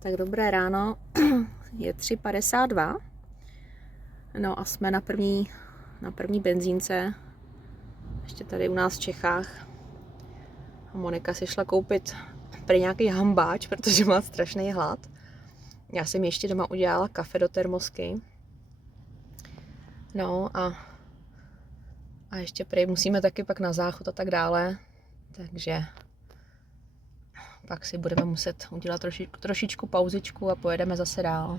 Tak dobré ráno, je 3:52. No a jsme na první benzínce, ještě tady u nás v Čechách. A Monika si šla koupit prý nějaký hambáč, protože má strašný hlad. Já jsem ještě doma udělala kafe do termosky. No a ještě prý musíme taky pak na záchod a tak dále. Takže pak si budeme muset udělat trošičku pauzičku a pojedeme zase dál.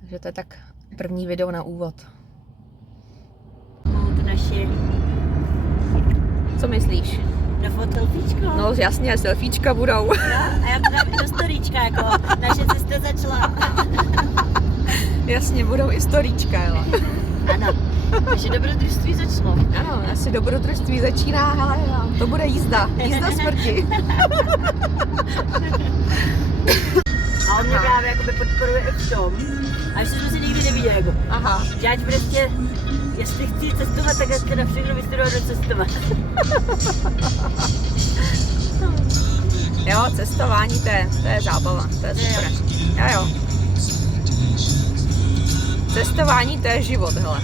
Takže to je tak první video na úvod. Naše. Co myslíš? Na fotelfíčko? No jasně, selfiečka budou. A já to dám i do storíčka, jako naše cesta začala. Jasně, budou i storíčka, jo. Ano, naše dobrodružství začalo. Ano, asi dobrodružství začíná, hele, to bude jízda smrti. A on mě právě jakoby podporuje i v tom, a ještě jsme se nikdy neviděli, jako. Aha. Že ať prostě, jestli chci cestovat, tak ať na všechno vystudovat do cestovat. Jo, cestování, to je zábava, to je super. Jo. Cestování, to je život, hele.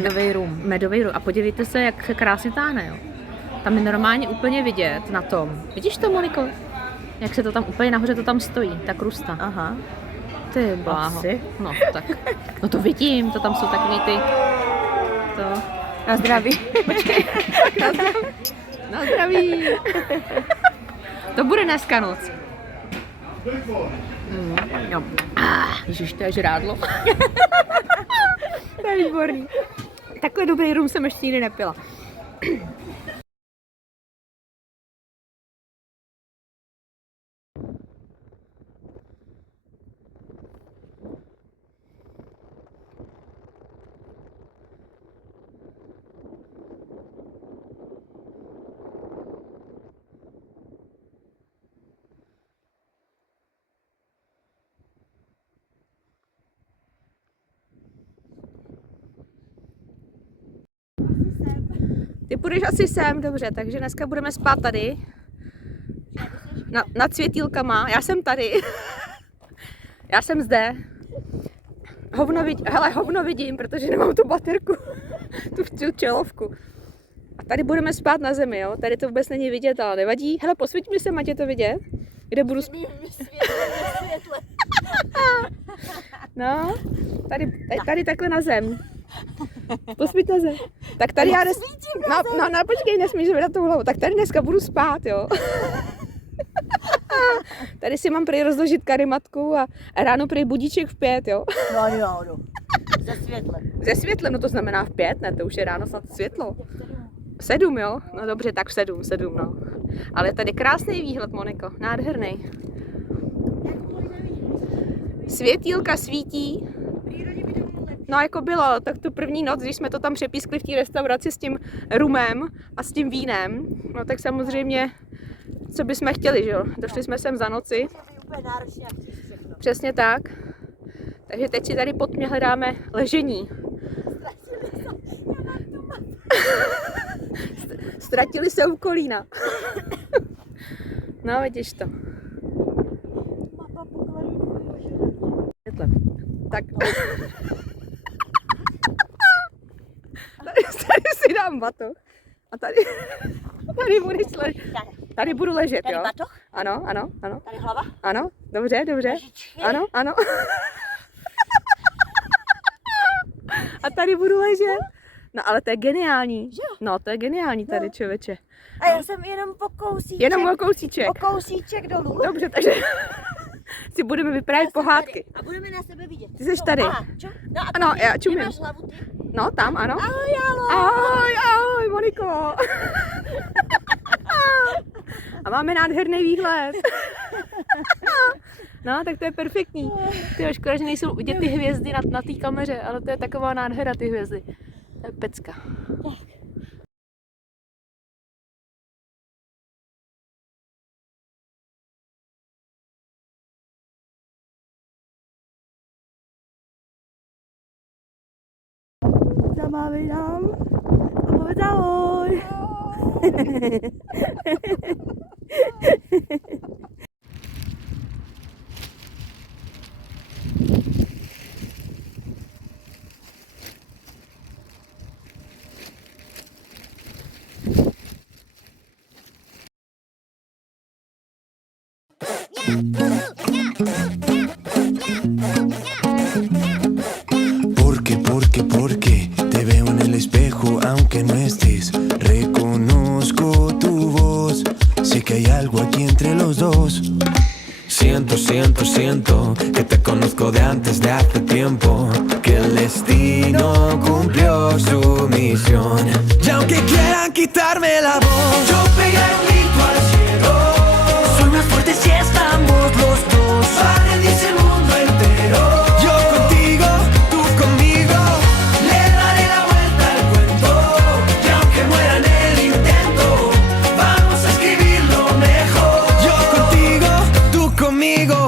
Medový rum. A podívejte se, jak se krásně táhne, jo. Tam je normálně úplně vidět na tom. Vidíš to, Moniko? Jak se to tam úplně nahoře to tam stojí, ta krusta. Aha. Ty bláho. Asi. No tak. No to vidím, to tam jsou takový ty. To. Na zdraví. Počkej. Na zdraví. To bude dneska noc. Jo. Ježiš, to je žrádlo. To je výborný. Takhle dobrý rum jsem ještě nikdy nepila. Ty půjdeš asi sem, dobře, takže dneska budeme spát tady. Nad světýlkama, já jsem tady. Já jsem zde. Hovno vidím, protože nemám tu baterku, tu čelovku. A tady budeme spát na zemi, jo? Tady to vůbec není vidět, ale nevadí. Hele, posvíť mi se, ať je to vidět. Kde budu spát. No, tady takhle na zem. Posvíť na zem. Tak tady já počkej, nesmíš zvedat tou hlavu. Tak tady dneska budu spát, jo. Tady si mám prý rozložit karimatku a ráno prý budíček v 5, jo. No. Ze světlem, no to znamená v 5, ne, to už je ráno snad světlo. 7, jo? No dobře, tak v 7, no. Ale tady krásný výhled, Moniko, nádherný. Světýlka svítí. No jako bylo, tak tu první noc, když jsme to tam přepískli v té restauraci s tím rumem a s tím vínem, no tak samozřejmě, co bychom chtěli, že jo? Došli jsme sem za noci. Přesně tak. Takže teď si tady pod mě hledáme ležení. Ztratili se u kolína. No, vidíš to. Tak. Tady si dám batoh. A tady budeš ležet. Tady budu ležet, jo? Tady batoh? Ano. Tady hlava? Ano, dobře. Ležičky? Ano. A tady budu ležet. No ale to je geniální. No to je geniální tady, člověče. A já jsem jenom po kousíček. Jenom o kousíček. O kousíček dolů. Dobře, takže si budeme vyprávět pohádky. A budeme na sebe vidět. Ty jsi tady. No, ano, já čumím. Nemáš hlavu ty? No, tam, ano. Ahoj, Jalo. Ahoj, Moniko. A máme nádherný výhled. No, tak to je perfektní. Ty škoda, že nejsou vidět ty hvězdy na té kameře, ale to je taková nádhera, ty hvězdy. To je pecka. Zamávaj nám a povedz ahoj. Porque te veo en el espejo aunque no estés. Reconozco tu voz, sé que hay algo aquí entre los dos. Siento que te conozco de antes de hace tiempo. Que el destino cumplió su misión. Y aunque quieran quitarme la voz, yo pegué un grito al cielo. Soy más fuerte si estamos los dos. Padre dice el mundo entero. Yo contigo, tú conmigo. Le daré la vuelta al cuento. Y aunque muera en el intento, vamos a escribirlo mejor. Yo contigo, tú conmigo.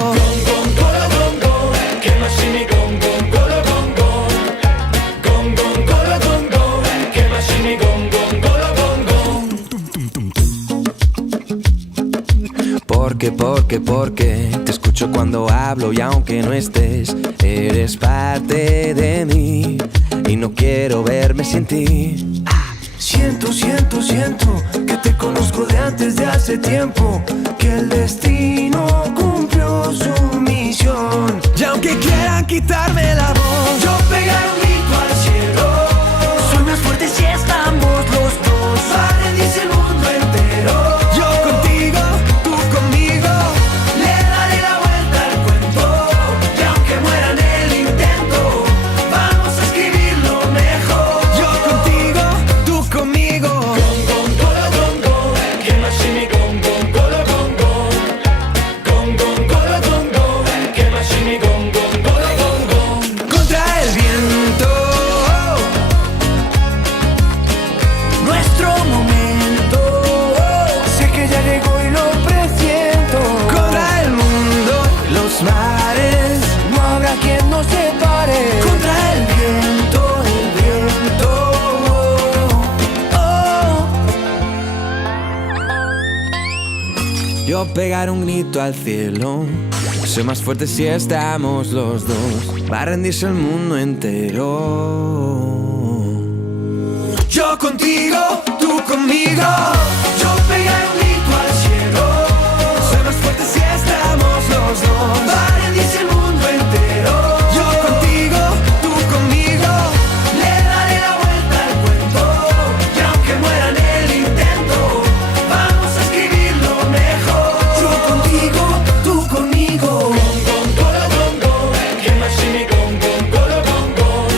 Porque te escucho cuando hablo y aunque no estés, eres parte de mí. y no quiero verme sin ti. Siento, siento, siento que te conozco de antes de hace tiempo, que el destino cumplió su misión. Y aunque quieran quitarme la voz, yo pegaré un grito al cielo. Soy más fuerte si estamos los dos. Va a rendirse el mundo entero. Yo contigo, tú conmigo. Le daré la vuelta al cuento. Y aunque muera en el intento, vamos a escribirlo mejor. Yo contigo, tú conmigo. Gong, gong, golo, gong, gong. Que más si mi gong, gong, golo, gong, gong. Gong, gong, golo, gong, gong. Que más si mi gong, gong, golo, gong, gong. Contra el viento, nuestro momento. Sé que ya llegó y lo presiento. Contra el mundo, los mares. No habrá quien nos separe. Contra el viento, el viento. Yo pegar un grito al cielo. Soy más fuerte si estamos los dos. Va a rendirse el mundo entero. Yo contigo, tú conmigo. Yo pegar un grito al cielo. Soy más fuerte si estamos los dos. Va a rendirse el mundo entero. Yo contigo, tú conmigo. Le daré la vuelta al cuento. Y aunque muera en el intento, vamos a escribirlo mejor. Yo contigo, tú conmigo. Gong, gong, golo, gong, gong. Que más si mi gong, gong, golo, gong, gong.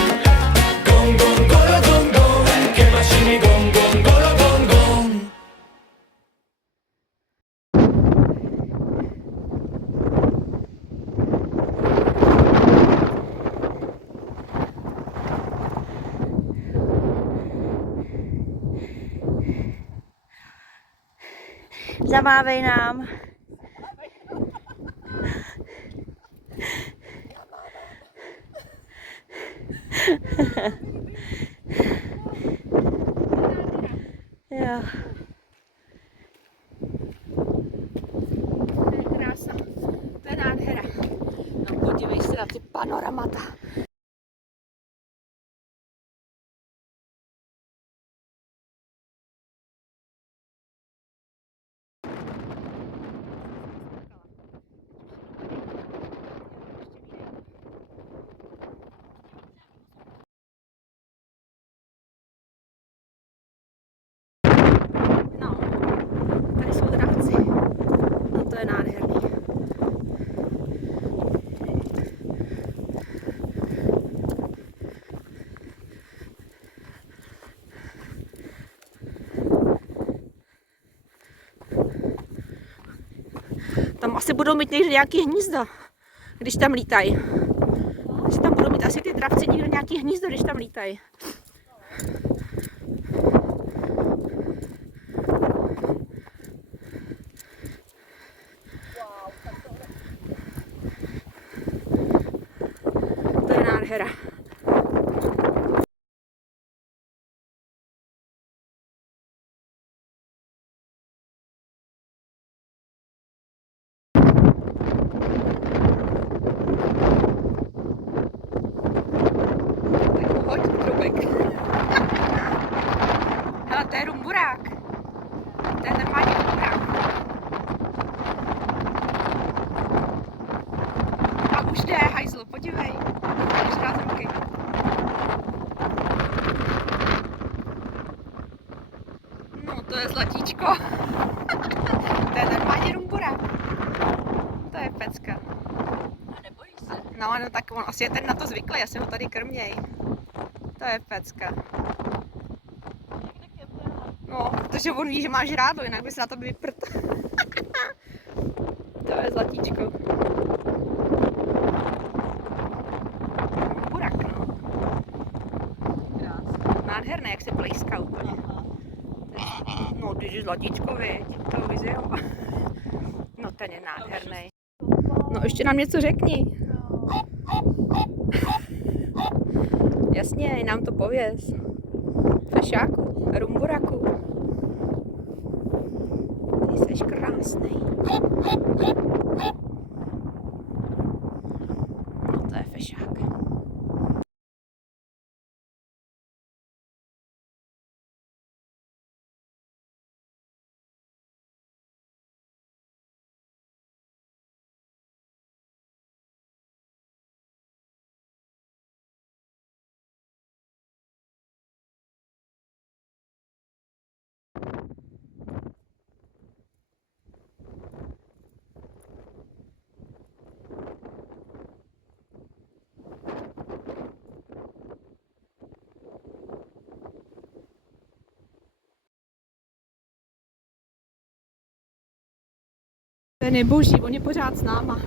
Gong, gong, golo, gong, gong. Que más si mi gong, gong, golo, gong, gong. Zamávej nám. Jo. To je krása, to je nádhera. No podívej se na ty panoramata. No, tady jsou dravci. No to je nádherný. Tam asi budou mít někde nějaký hnízdo, když tam lítají. Takže tam budou mít asi ty dravci někde nějaký hnízdo, když tam lítají. To je nádhera. Tak hoď trubek. Hele, to je rumburák. To je normálně rumburák. A už jde, hajzlu, podívej. Už dá z ruky. No, to je zlatíčko. To je normálně rumburák. To je pecka. A nebojí se. No, no tak on asi je ten na to zvyklý, asi ho tady krměj. To je pecka. No, protože on ví, že máš rádo, jinak by se na to vyprt. To je zlatíčko. Burak, no. Nádherné, jak se plejská úplně. No, když je zlatíčko, viď, to vizi, jo. No, ten je nádherný. No, ještě nám něco řekni. Jasně, nám to pověz. Fešáku, rumburaku. Ty jsi krásnej. No to je fešák. Ten je boží, on je pořád s náma.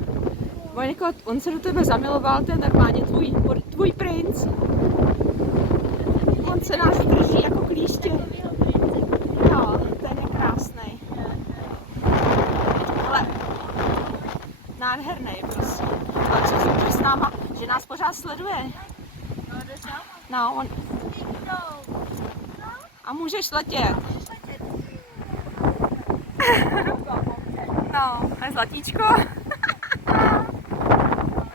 On se do tebe zamiloval, to je normálně tvůj princ. On se nás drží jako klíště. Jo, ten je krásný. Ale nádherný prostě. A co super s náma, že nás pořád sleduje. No, on... A můžeš letět. No, to je zlatíčko.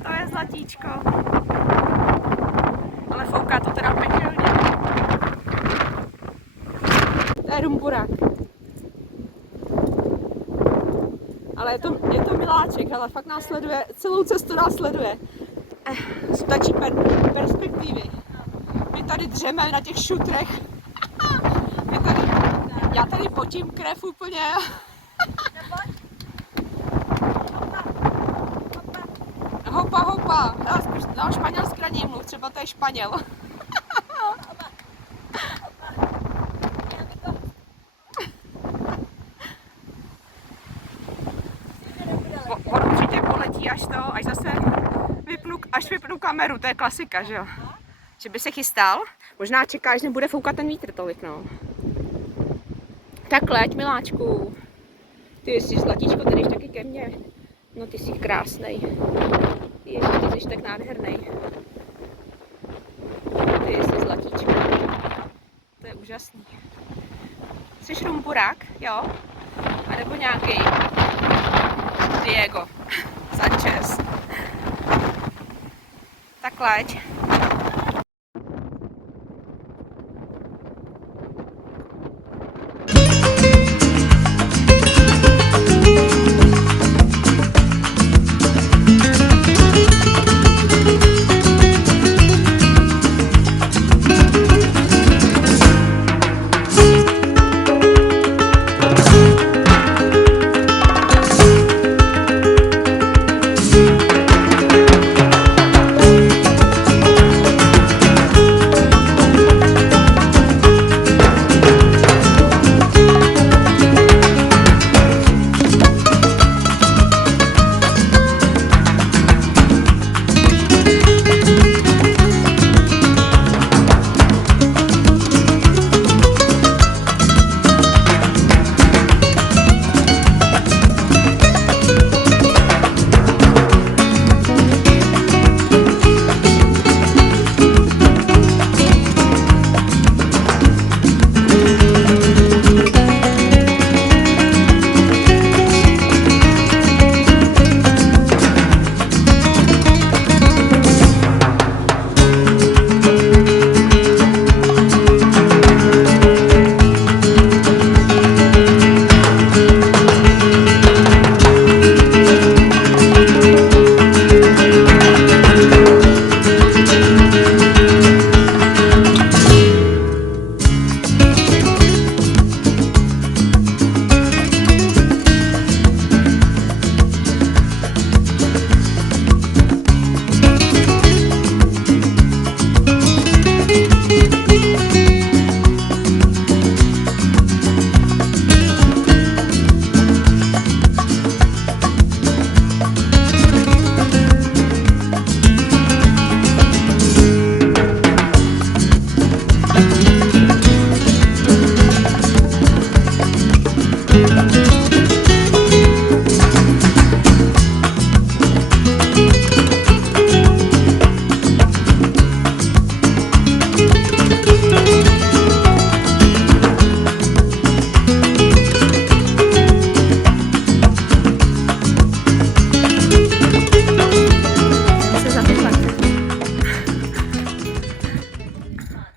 To je zlatíčko. Ale fouká to teda pekelně. To je rumburák. Ale je to miláček, ale fakt nás sleduje, celou cestu nás sleduje. Stačí perspektivy. My tady dřeme na těch šutrech. Já tady potím krev úplně. Hopa, hopa. No, španělsky raději mluv, třeba to je Španěl. On určitě poletí až zase vypnu kameru, to je klasika, že jo? Že by se chystal, možná čeká, že nebude foukat ten vítr tolik, no. Tak leď, miláčku. Ty jsi zlatíčko, ty jdeš taky ke mně. No ty jsi krásnej. Ježiš, ty jsi tak nádhernej. Ty jsi zlatíčko. To je úžasný. Jsi rumburák, jo? A nebo nějaký Diego Sanchez. Tak leď.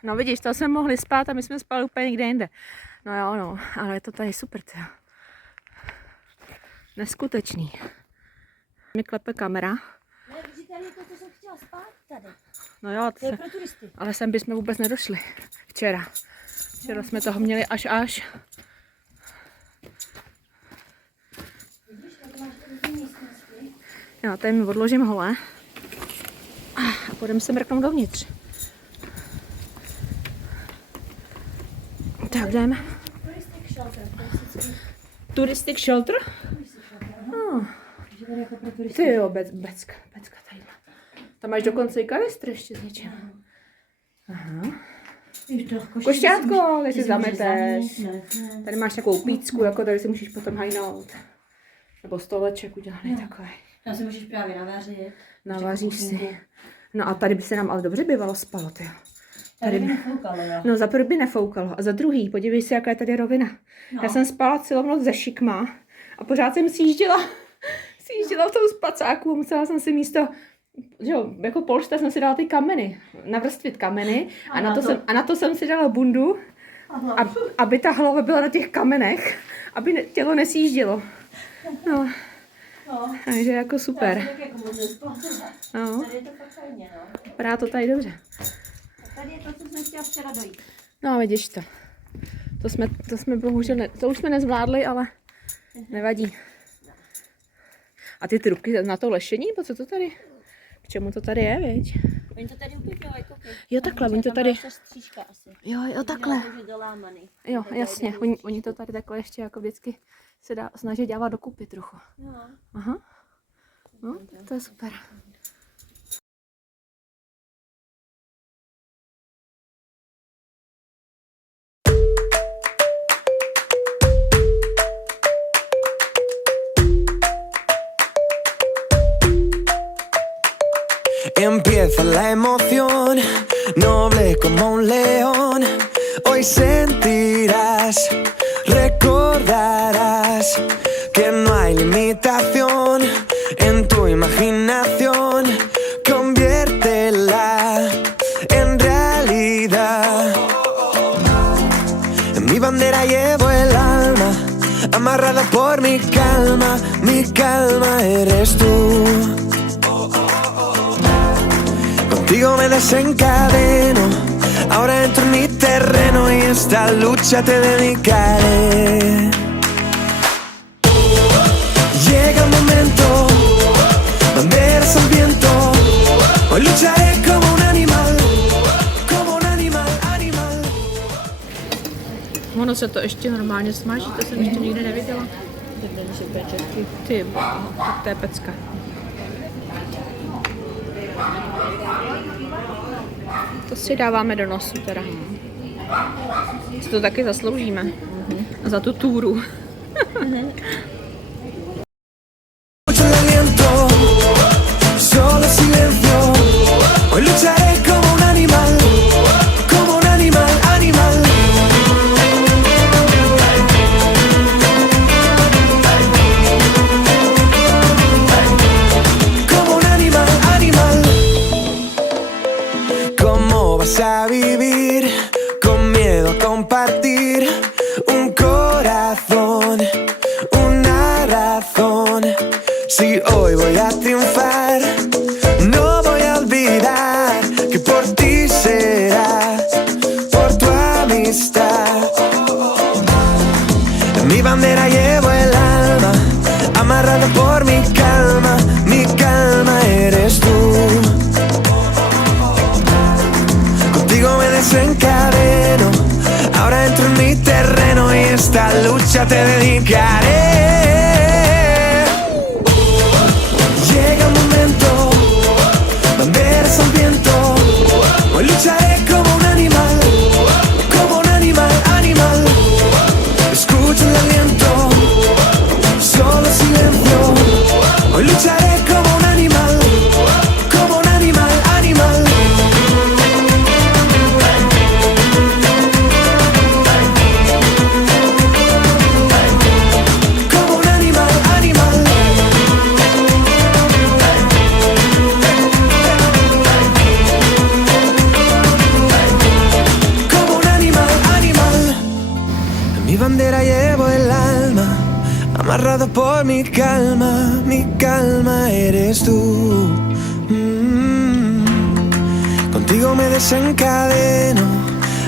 No vidíš, to jsme mohli spát a my jsme spali úplně někde jinde. No jo, no, ale je to tady super, tyjo. Neskutečný. Mi klepe kamera. Ne, protože tady je to, co jsem chtěla spát tady. No jo, to je pro turisty. Ale sem bychom vůbec nedošli včera. Včera jsme toho měli až. Vidíš, tady máš tady místnosti. Jo, tady mi odložím hole. A půjdeme se mrknout dovnitř. Tak jdeme. Touristic shelter. Touristic shelter? Takže tady jako pro turisty. Ty jo, becka tadyhle. Tam máš dokonce i kanistry ještě s něčím. Aha. Košťátko, tady si zameteš. Tady máš takovou pícku, jako tady si můžeš potom hajnout. Nebo stoleček udělaný takový. Tam si můžeš právě navařit. Navaříš si. No a tady by se nám ale dobře bývalo spalo, ty. Tady by nefoukalo, jo. No za prvý by nefoukalo a za druhý, podívej si, jaká je tady rovina. No. Já jsem spala celou noc ze šikma a pořád jsem sjížděla v tom spacáku a musela jsem si místo, že jo, jako polšta jsem si dala ty kameny, navrstvit kameny a na to jsem si dala bundu, aby ta hlava byla na těch kamenech, aby tělo nesjíždělo. No. Takže jako super. No. Tady je to fakt fajně, no. Vypadá to tady dobře. Tady je to, co jsem chtěla včera dojít. No, vidíš to. To jsme bohužel, to už jsme nezvládli, ale nevadí. A ty trubky na to lešení, po co to tady? K čemu to tady je, viď? Oni to tady upěťovají, koukej. Jo, takhle, oni to tady... Střížka asi. Jo, takhle. Jo, Tady jasně, oni to tady takhle ještě jako vždycky se dá snažit dělat dokupy trochu. Jo. Aha. No, to je super. Empieza la emoción, noble como un león. Hoy sentirás, recordarás que no hay limitación en tu imaginación. Conviértela en realidad. En mi bandera llevo el alma, amarrada por mi calma eres tú. Contigo me desencadeno, ahora entro en mi terreno y esta lucha te dedicaré. Llega el momento, banderas al viento, hoy lucharé como un animal, animal. Ono se to ještě normálně smaží, to jsem ještě nikdy neviděla. Ty, tak to je pecka. To si dáváme do nosu teda. Si to taky zasloužíme. Za tu túru. Solo silencio, hoy lucharé como un animal, animal. Como un animal. ¿Cómo vas a vivir con miedo a compartir un corazón, una razón? Si hoy voy a triunfar, no voy a olvidar que por ti será, por tu amistad. En mi bandera llevo el alma, amarrada por mi calma eres tú. Contigo me desencadeno, ahora entro en mi terreno y esta lucha te dedicaré. Llega el momento, banderas al viento, hoy lucharé como un animal, animal. Escucha el aliento, solo silencio, hoy lucharé como un animal, animal. Como un animal. Como un animal. En mi bandera llevo el alma, amarrado por mi calma eres tú. Contigo me desencadeno,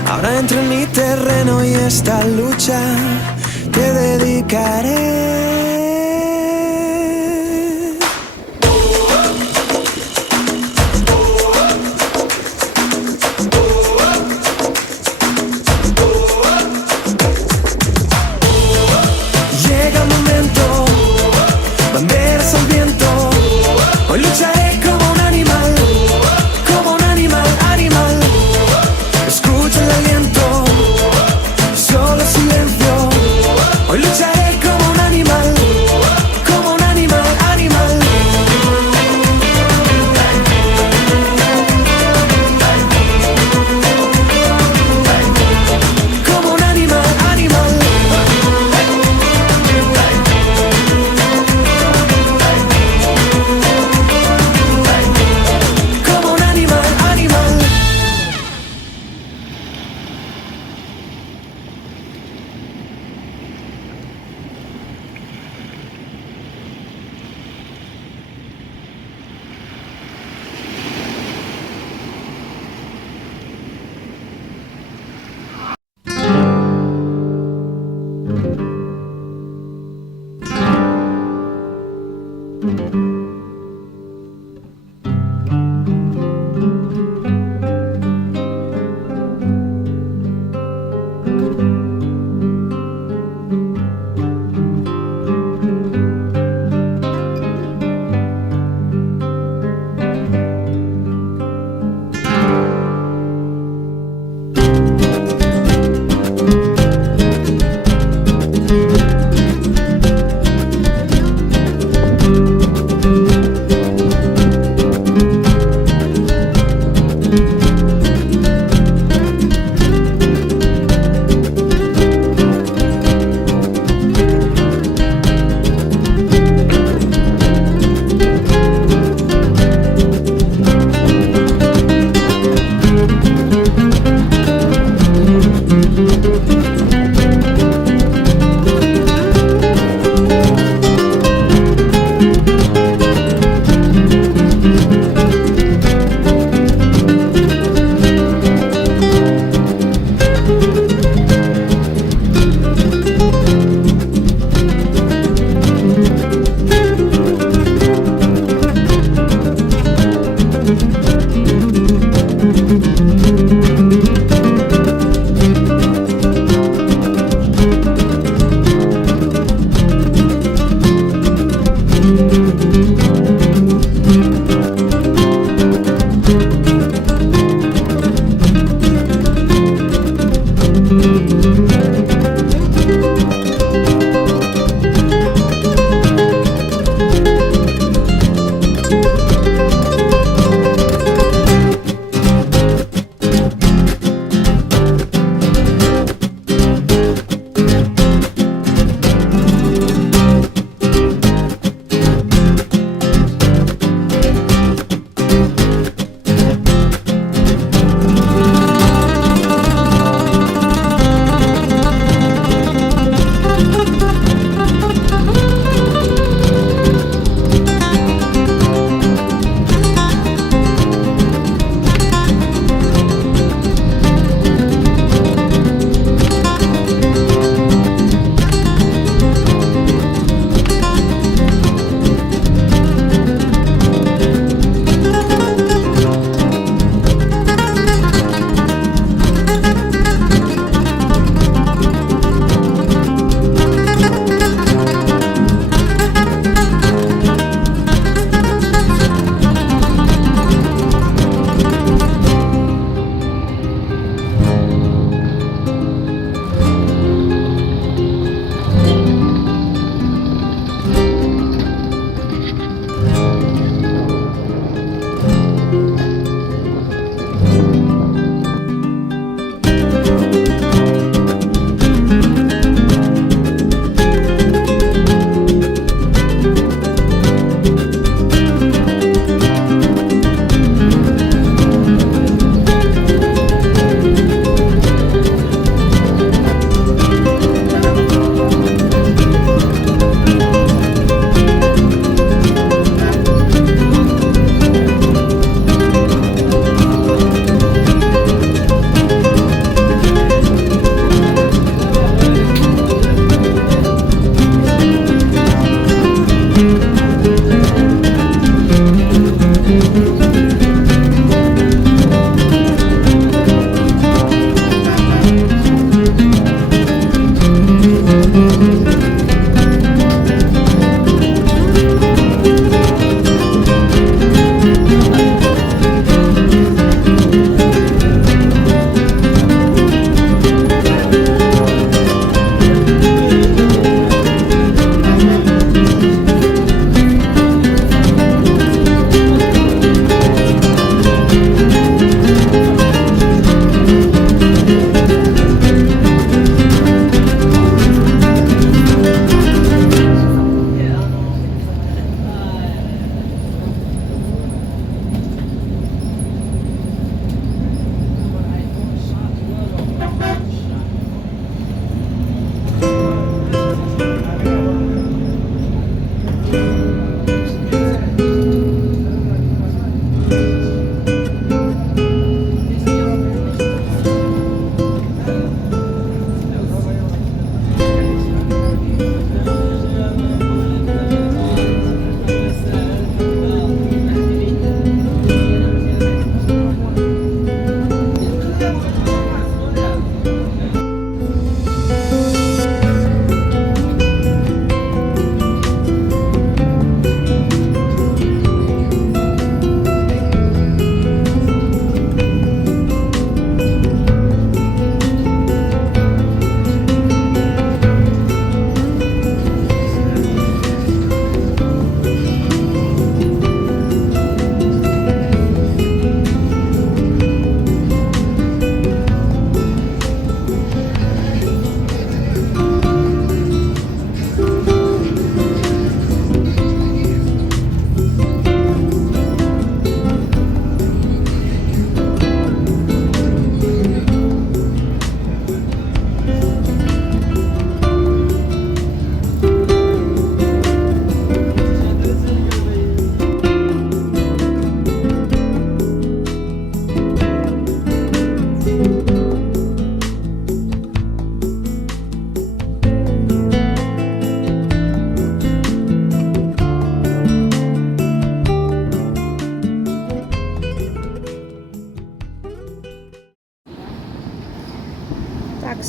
ahora entro en mi terreno y esta lucha te dedicaré. Llega el momento, bandera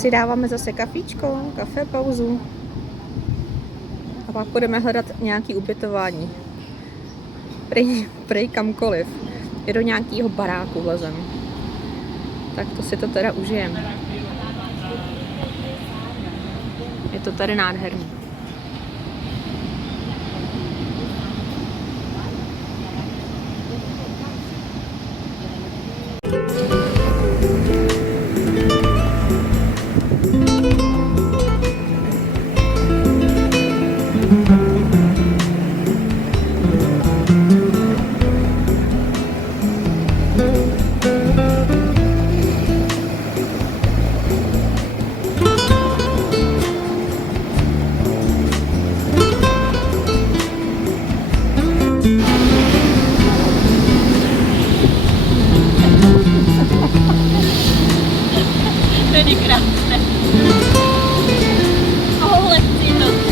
si dáváme zase kafíčko, kafe pauzu. A pak budeme hledat nějaký ubytování. Prej kamkoliv. Je do nějakého baráku vlezem. Tak to si to teda užijeme. Je to tady nádherný. Tady krásné. Tohle chci to.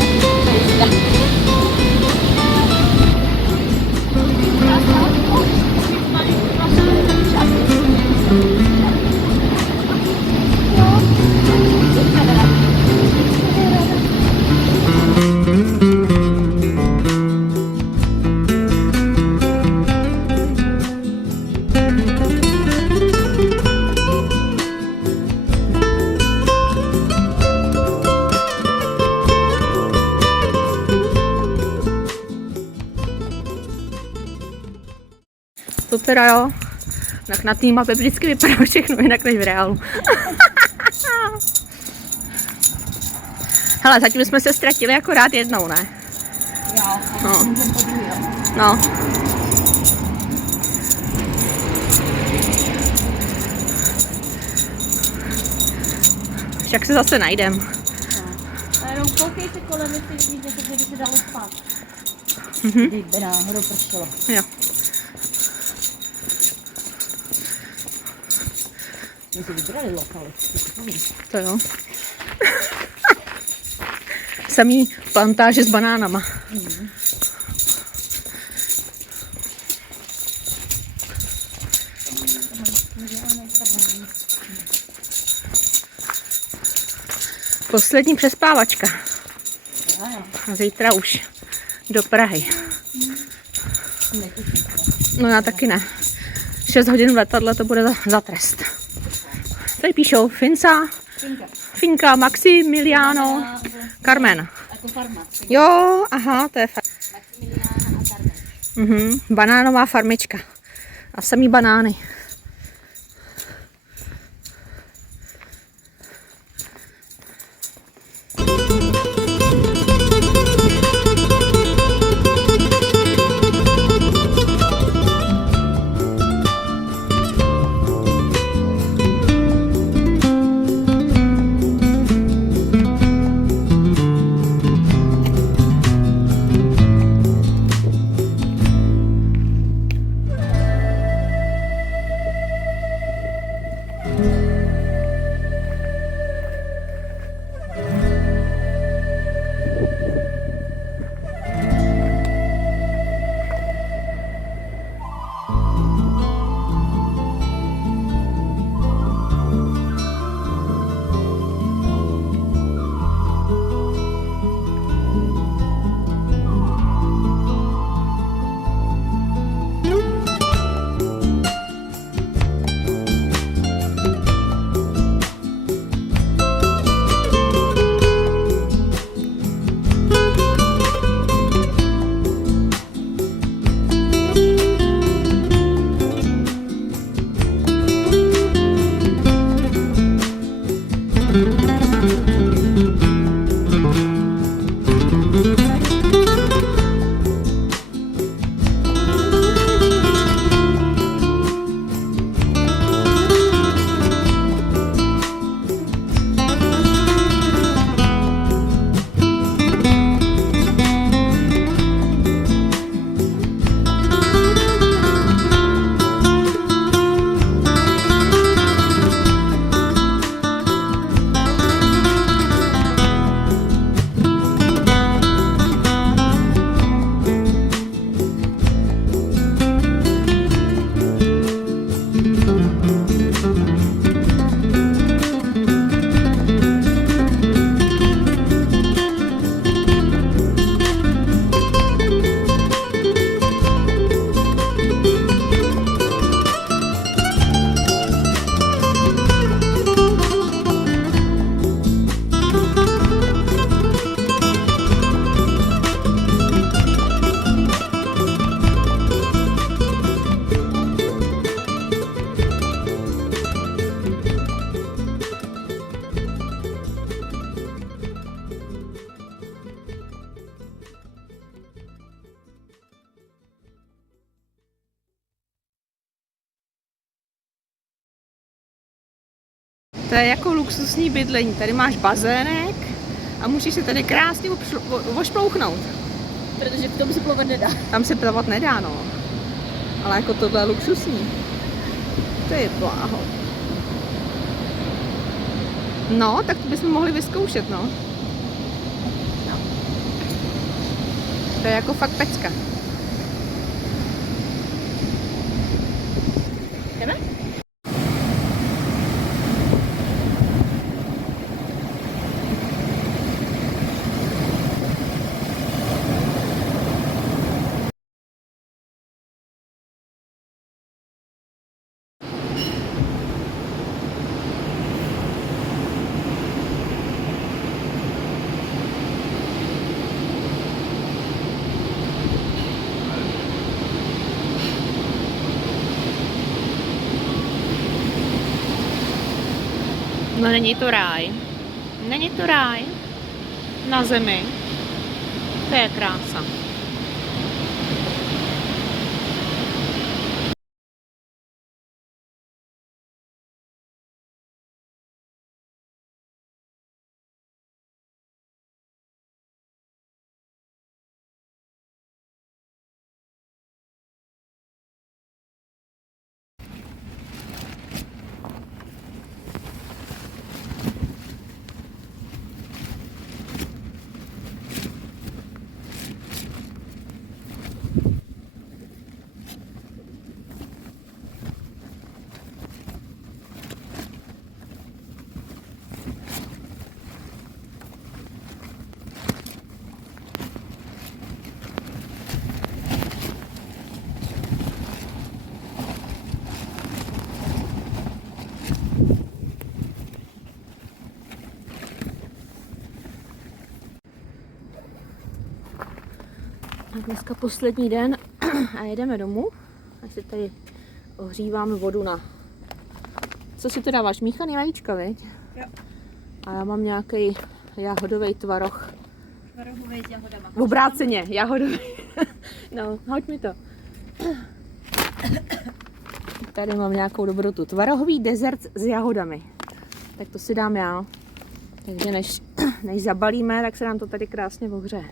To teda jo. Tak na té mapě vždycky vypadá všechno jinak než v reálu. Hele, zatím jsme se ztratili akorát jednou, ne? Jo, No. No. Však se zase najdem. a jenom koukejte kolem, jestli vidíte, že by se dalo spát. Mhm. Kdyby náhodou pršelo. Jo. My si vybrali lokaly. To jo. Samý plantáže s banánama. Poslední přespávačka. A zítra už do Prahy. No já taky ne. 6 hodin v letadle to bude za trest. Tady píšou Finka, Maximiliano, Carmen. Jako farma. Jo, aha, to je Maximiliana a Carmen. Banánová farmička. A samý banány. To je jako luxusní bydlení. Tady máš bazének a můžeš se tady krásně ošplouchnout. Protože v tom se plavat nedá. Tam se plavat nedá, no. Ale jako tohle je luxusní. To je bláho. No, tak to bychom mohli vyzkoušet, no. To je jako fakt pecka. Jdeme? No není to ráj. Není to ráj. Na zemi. To je krása. Tak dneska poslední den a jedeme domů. A si tady ohříváme vodu na... Co si to dáváš? Míchaný vajíčka, viď? Jo. A já mám nějaký jahodový tvaroh. Tvarohový s jahodama. Obráceně, jahodový. No, hoď mi to. Tady mám nějakou dobrotu. Tvarohový dezert s jahodami. Tak to si dám já. Takže než zabalíme, tak se nám to tady krásně ohřeje.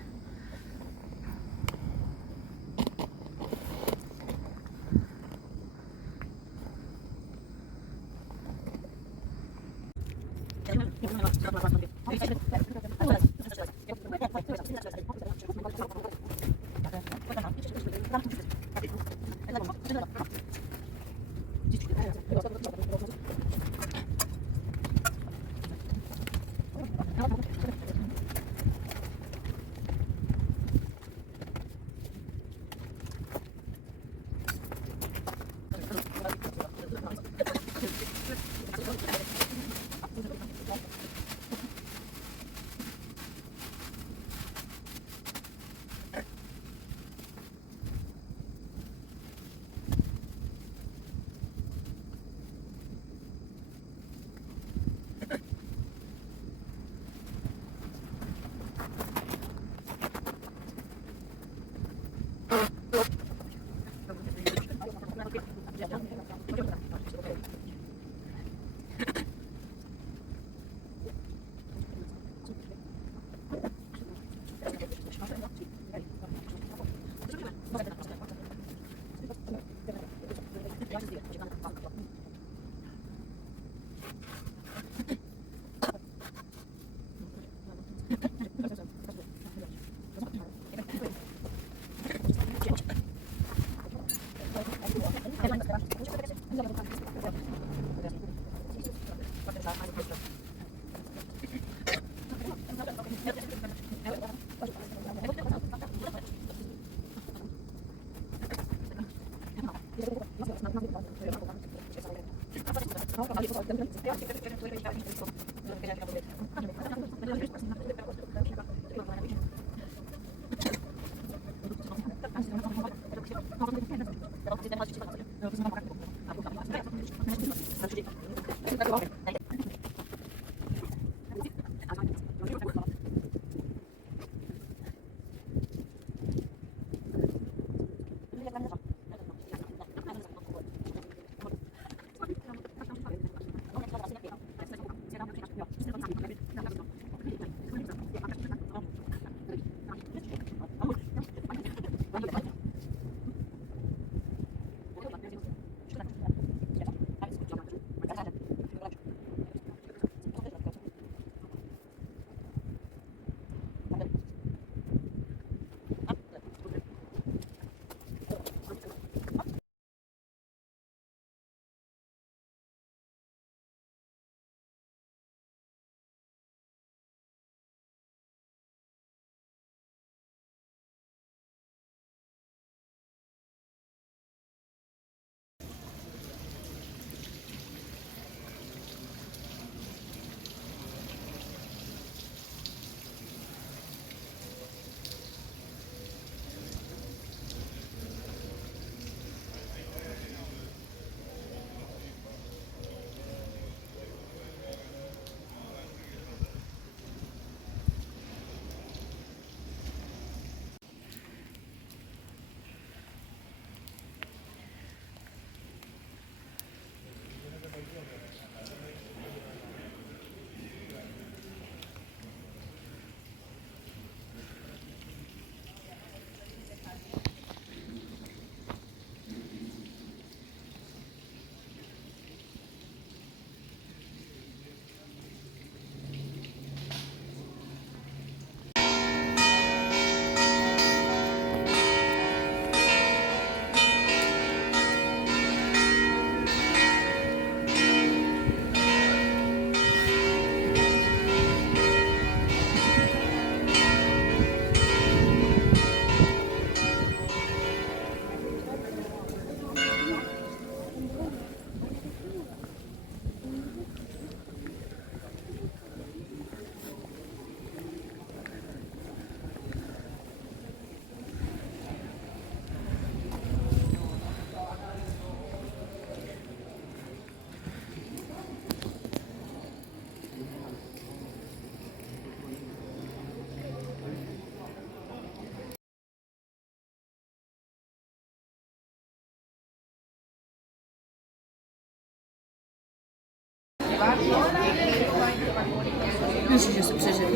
Myslím, že se přežil.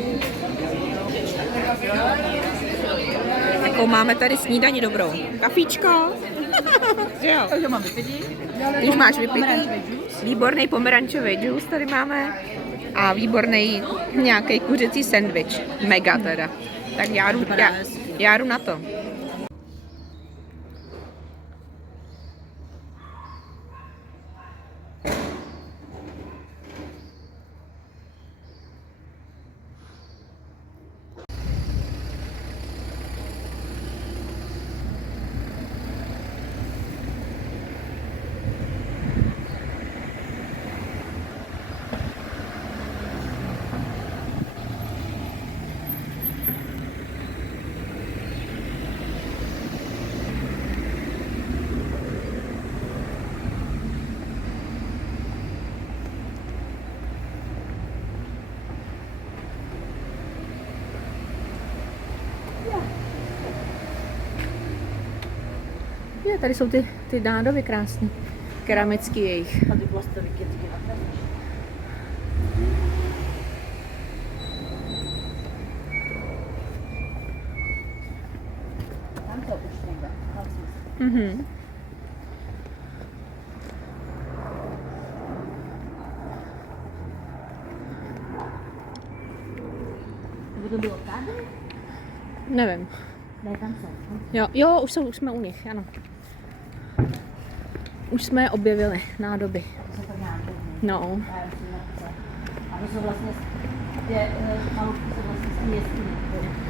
Jakou máme tady snídani dobrou. Kafíčko. Že jo? Takže mám vypití. Ty už máš vypitý. Výborný pomerančový džus tady máme. A výborný nějaký kuřecí sendvič. Mega teda. Tak já jdu na to. Je, tady jsou ty nádoby krásný. Keramický jejich. A ty plastové kytky na ten. Tam to už třeba. Mhm. Nebo to bylo tady? Nevím. Ne, tam jsou. Jo, už jsme u nich, ano. Už jsme je objevili, nádoby. To jsou tak nějaké. No. A to jsou vlastně, malou jsou vlastně z té jeskyně.